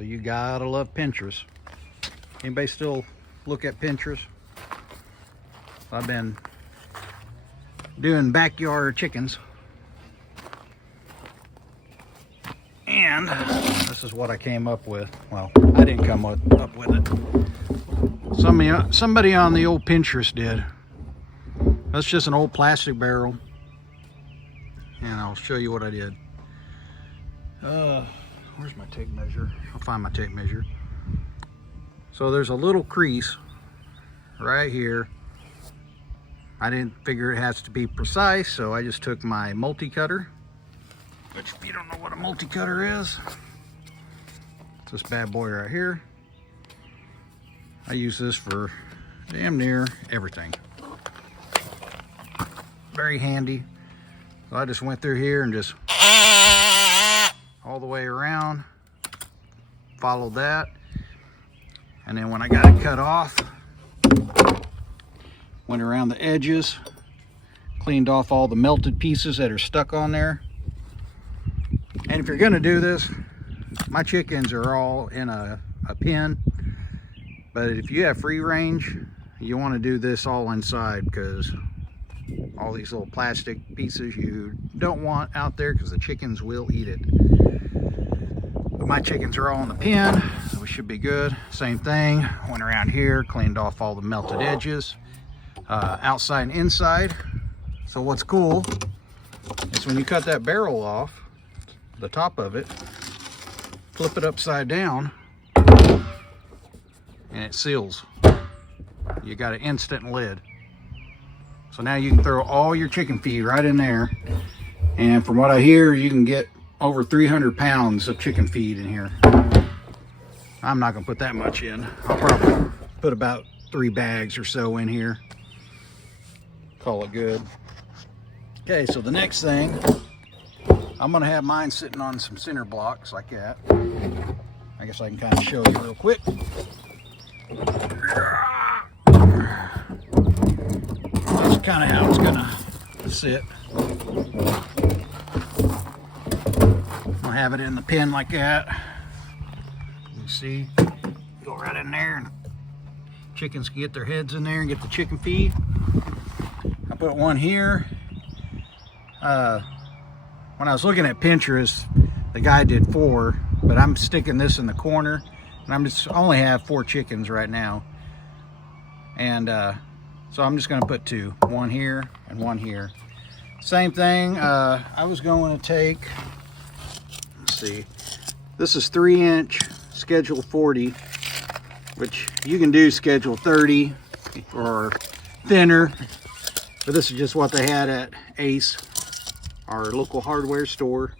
So you gotta love Pinterest. Anybody still look at Pinterest? I've been doing backyard chickens. And this is what I came up with. Well, I didn't come up with it. Somebody on the old Pinterest did. That's just an old plastic barrel. And I'll show you what I did. Where's my tape measure? I'll find my tape measure. So there's a little crease right here. I didn't figure it has to be precise, so I just took my multi-cutter, which if you don't know what a multi-cutter is, it's this bad boy right here. I use this for damn near everything. Very handy. So I just went through here and just all the way around, followed that, and then when I got it cut off, went around the edges, cleaned off all the melted pieces that are stuck on there. And if you're gonna do this, my chickens are all in a pen, but if you have free range, you want to do this all inside, because all these little plastic pieces you don't want out there, because the chickens will eat it. But my chickens are all in the pen, so we should be good. Same thing, went around here, cleaned off all the melted edges, outside and inside. So what's cool is when you cut that barrel off, the top of it, flip it upside down, and it seals. You got an instant lid. So now you can throw all your chicken feed right in there. And from what I hear, you can get over 300 pounds of chicken feed in here. I'm not gonna put that much in. I'll probably put about 3 bags or so in here. Call it good. Okay, so the next thing, I'm gonna have mine sitting on some center blocks like that. I guess I can kind of show you real quick. That's kind of how it's gonna sit. I'll have it in the pen like that. You see, go right in there, and chickens can get their heads in there and get the chicken feed. I put one here. When I was looking at Pinterest, the guy did 4, but I'm sticking this in the corner, and I only have 4 chickens right now. And so I'm just gonna put 2, one here and one here. Same thing, I was going to take, let's see, this is 3-inch schedule 40, which you can do schedule 30 or thinner, but this is just what they had at Ace, our local hardware store.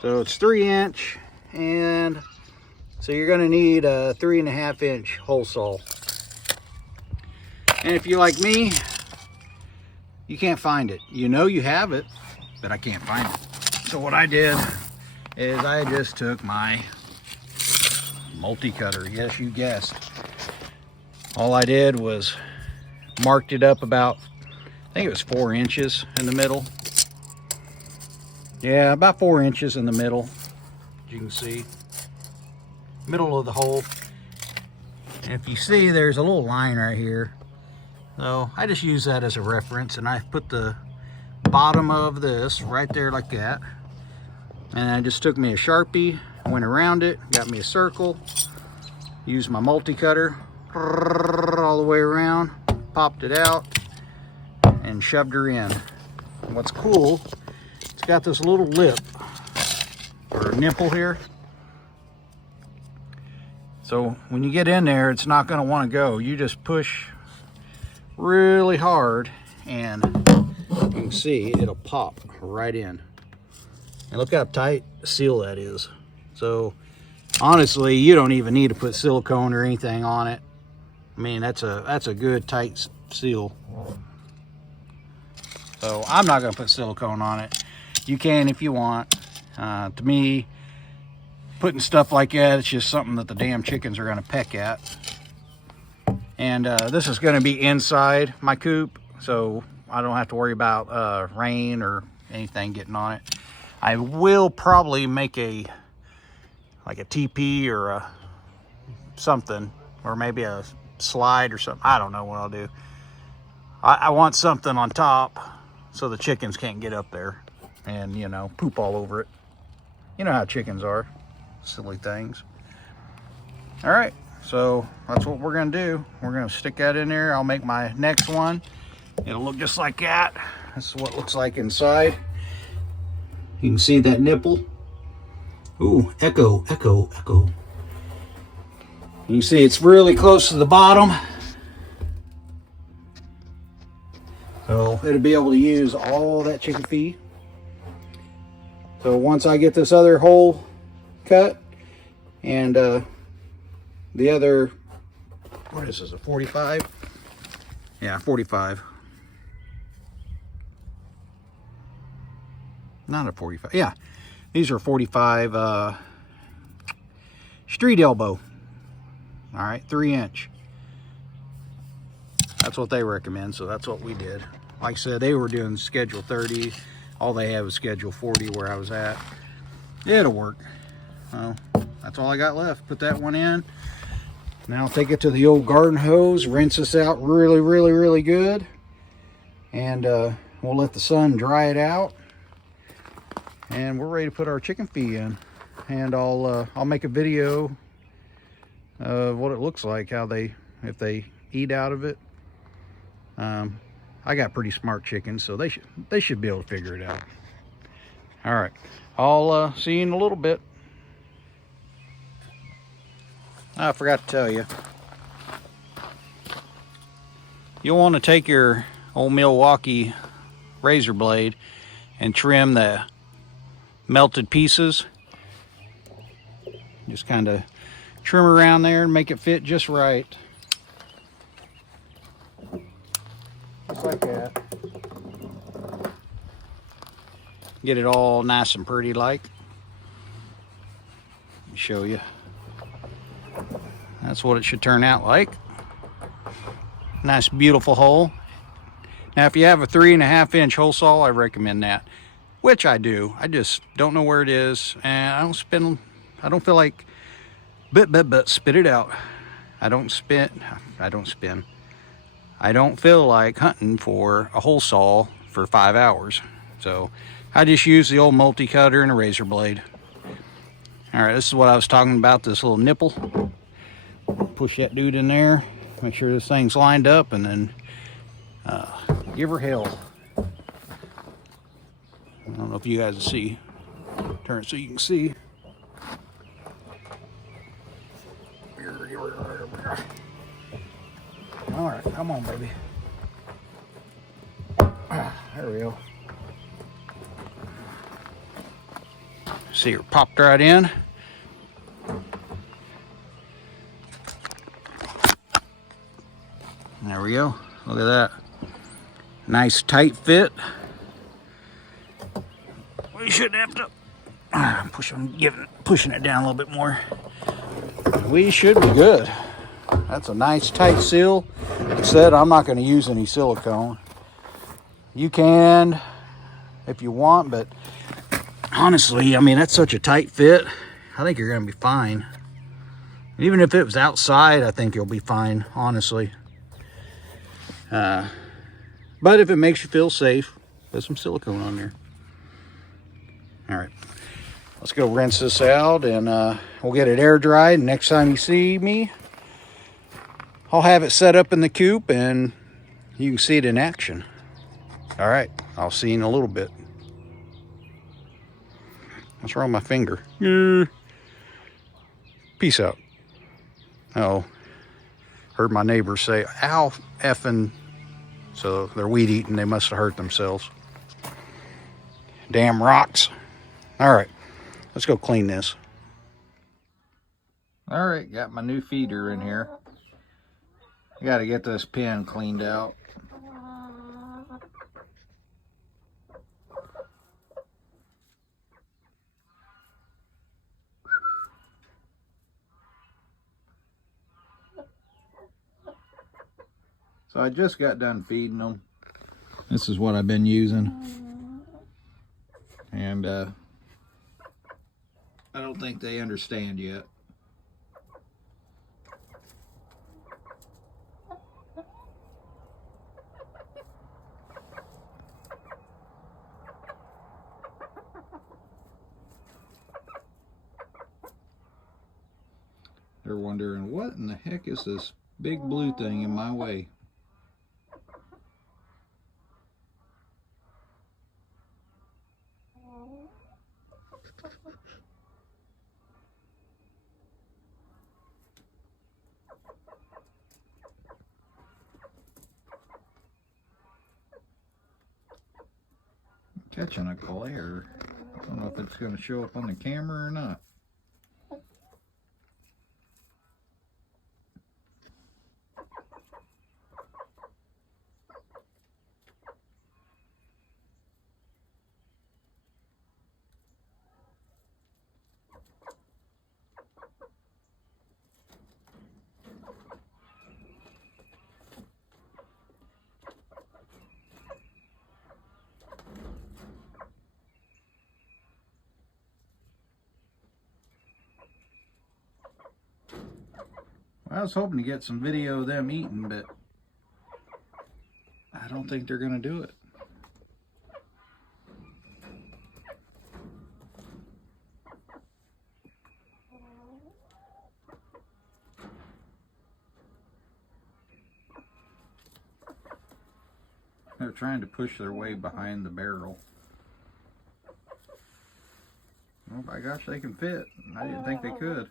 So it's 3-inch, and so you're gonna need a 3.5-inch hole saw. And if you're like me, you can't find it. You know you have it, but I can't find it. So what I did is I just took my multi-cutter. Yes, you guessed. All I did was marked it up about, I think it was 4 inches in the middle. Yeah, about 4 inches in the middle, as you can see. Middle of the hole. And if you see, there's a little line right here. So I just use that as a reference, and I put the bottom of this right there like that. And I just took me a Sharpie, went around it, got me a circle, used my multi-cutter all the way around, popped it out, and shoved her in. And what's cool, it's got this little lip or nipple here. So when you get in there, it's not going to want to go. You just push really hard, and you can see it'll pop right in. And look how tight the seal that is. So honestly, you don't even need to put silicone or anything on it. I mean, that's a good tight seal. So I'm not going to put silicone on it. You can if you want. To me, putting stuff like that, it's just something that the damn chickens are going to peck at. And this is going to be inside my coop, so I don't have to worry about rain or anything getting on it. I will probably make a like a TP or a something, or maybe a slide or something. I don't know what I'll do. I want something on top so the chickens can't get up there and, you know, poop all over it. You know how chickens are, silly things. All right, so that's what we're gonna do. We're gonna stick that in there. I'll make my next one. It'll look just like that. This is what it looks like inside. You can see that nipple. Ooh, echo, echo, echo. You can see it's really close to the bottom. So it'll be able to use all that chicken feed. So once I get this other hole cut and the other, what is this, a 45? Yeah, 45. Not a 45. Yeah, these are 45 street elbow. All right, 3-inch. That's what they recommend, so that's what we did. Like I said, they were doing schedule 30. All they have is schedule 40 where I was at. It'll work. Well, that's all I got left. Put that one in. Now I'll take it to the old garden hose, rinse this out really, really, really good. And we'll let the sun dry it out. And we're ready to put our chicken feed in. And I'll make a video of what it looks like, how if they eat out of it. I got pretty smart chickens, so they should be able to figure it out. All right, I'll see you in a little bit. I forgot to tell you, you'll want to take your old Milwaukee razor blade and trim the melted pieces. Just kind of trim around there and make it fit just right. Just like that. Get it all nice and pretty like. Let me show you. That's what it should turn out like. Nice beautiful hole. Now if you have a 3.5-inch hole saw, I recommend that. Which I do. I just don't know where it is, and I don't feel like spit it out. I don't feel like hunting for a hole saw for 5 hours. So I just use the old multi-cutter and a razor blade. All right, this is what I was talking about, this little nipple. Push that dude in there, make sure this thing's lined up, and then give her hell. I don't know if you guys will see. Turn it so you can see. All right, come on, baby. There we go. See her popped right in. There we go. Look at that. Nice tight fit. We shouldn't have to pushing it down a little bit more. We should be good. That's a nice tight seal. Like I said, I'm not going to use any silicone. You can if you want, but honestly, I mean, that's such a tight fit. I think you're going to be fine. Even if it was outside, I think you'll be fine, honestly. But if it makes you feel safe, put some silicone on there. All right, let's go rinse this out, and we'll get it air dried. Next time you see me, I'll have it set up in the coop and you can see it in action. All right, I'll see you in a little bit. What's wrong with my finger? Peace out. Oh, heard my neighbors say, ow, effing. So they're weed eating, they must have hurt themselves. Damn rocks. All right, let's go clean this. All right, got my new feeder in here. I got to get this pen cleaned out. So I just got done feeding them. This is what I've been using. And I don't think they understand yet. They're wondering, what in the heck is this big blue thing in my way? Catching a glare. I don't know if it's going to show up on the camera or not. I was hoping to get some video of them eating, but I don't think they're going to do it. They're trying to push their way behind the barrel. Oh my gosh, they can fit. I didn't think they could.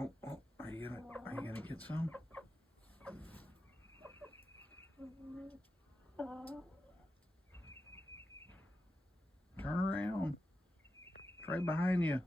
Oh, are you gonna get some? Turn around. It's right behind you.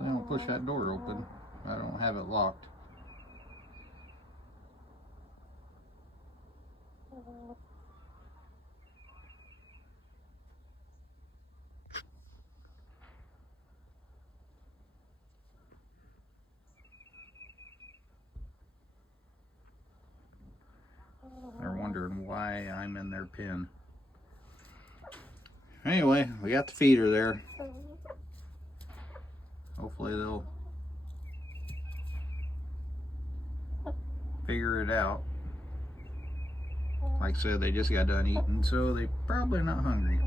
I don't push that door open. I don't have it locked. They're wondering why I'm in their pen. Anyway, we got the feeder there. Hopefully they'll figure it out. Like I said, they just got done eating, so they're probably not hungry.